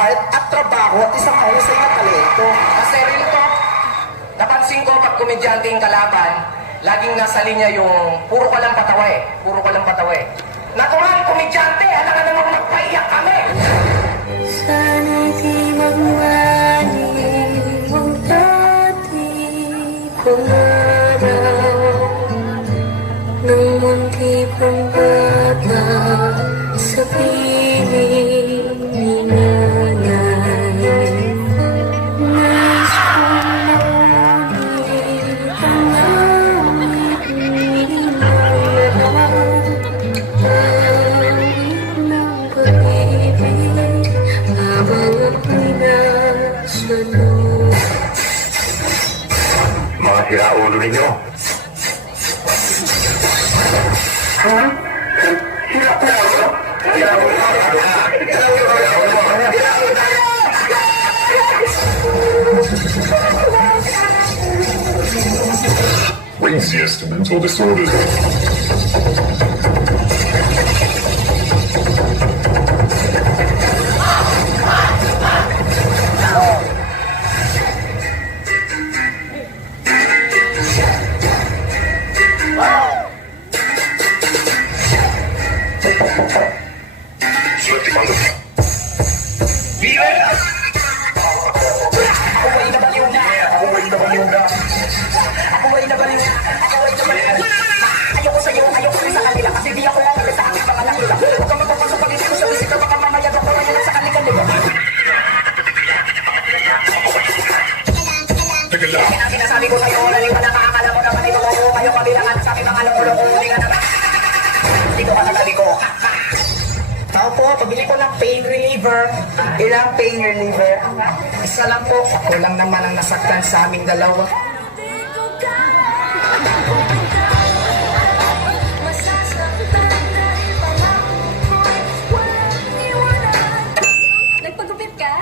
art at trabaho at isang mahusay na talento. Kasi rin to, napansin ko pag komedyante yung kalaban, laging nasa linya yung puro ka lang patawa eh. Puro ka lang patawa eh. Natural, komedyante, alam ka namang magpaiyak kami. Sana'y di magmaliw ang dating pangarap ng munti pang bata sa piling ni nanay. Nais kong maulit ang langit nilalang, awit ng pag-ibig habang ako'y nasa loob. Mga siraulo ninyo. Raciest mental disorders. Ayoko sa'yo, ayoko rin sa kanila kasi di ako lang sa aking mga nakila. Huwag kang magpapasok pag hindi ko sa bisita, baka mamaya daw ko lang sa kanila, di ba? Sinasabi ko sa'yo, laling ka nakakala mo naman ito ko, kayo kabilangan sa aking mga loko-loko, hindi ka naman. Dito ka sa tabi ko. Tao po, pabili ko ng pain reliever. Ilang pain reliever? Isa lang po. Ako lang naman ang nasaktan sa aming dalawa. Nagpagupit ka?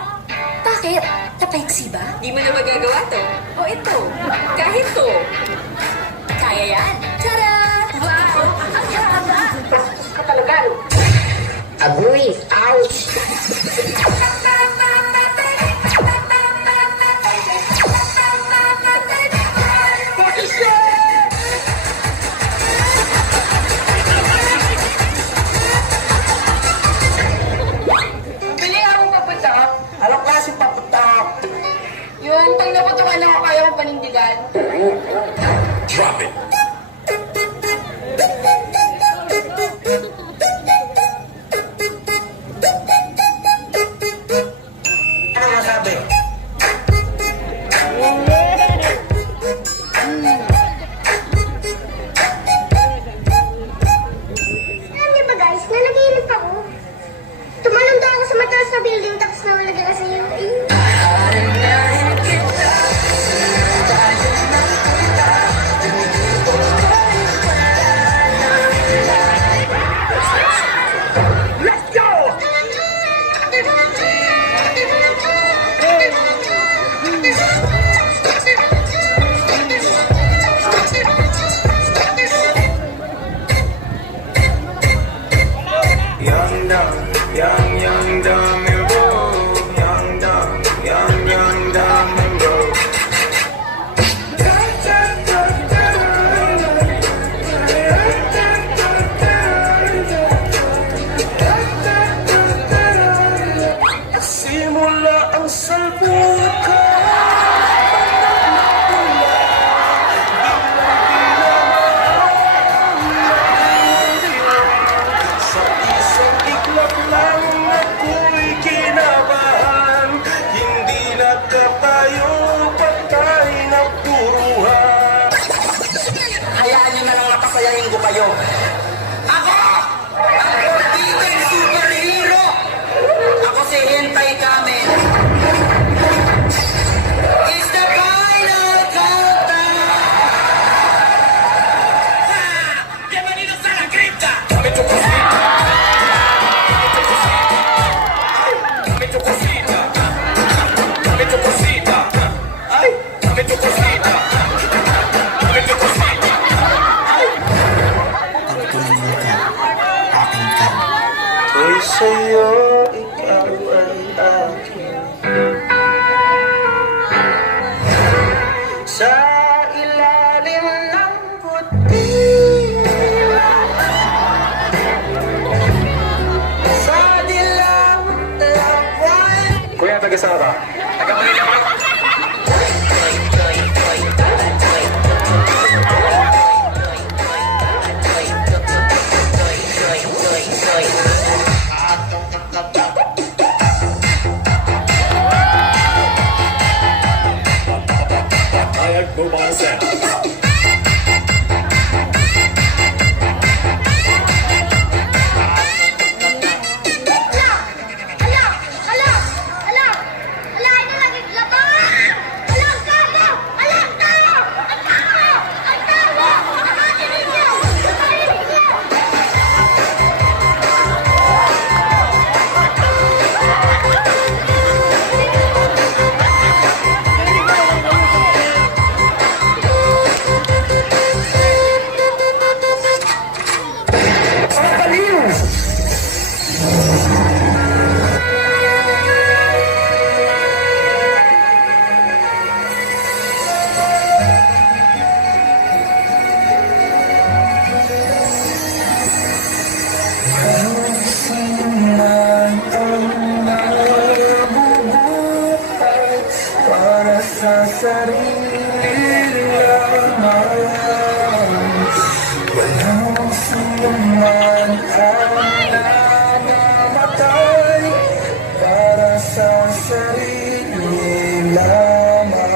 Bakit? Tapaiksi ba? Di mo na magagawa to. O ito, kahit to. Kaya yan. Tara! Wow! Ang haba! Katalagan. Agoy! Ouch! Bili akong paputok. Anong klaseng paputok? Yun, pag naputukan ako kaya kong panindigan. Drop it. Ano masabi? Alam niyo ba guys, na nag-iinip ako. Tumalon daw ako sa mataas na building tapos nawala na sa UAE. ka taga-Sara? Taga-Manila ko. Hayag Mobile Sound. Para sa sarili lamang, walang sinuman ang nanamatay. Para sa sarili lamang.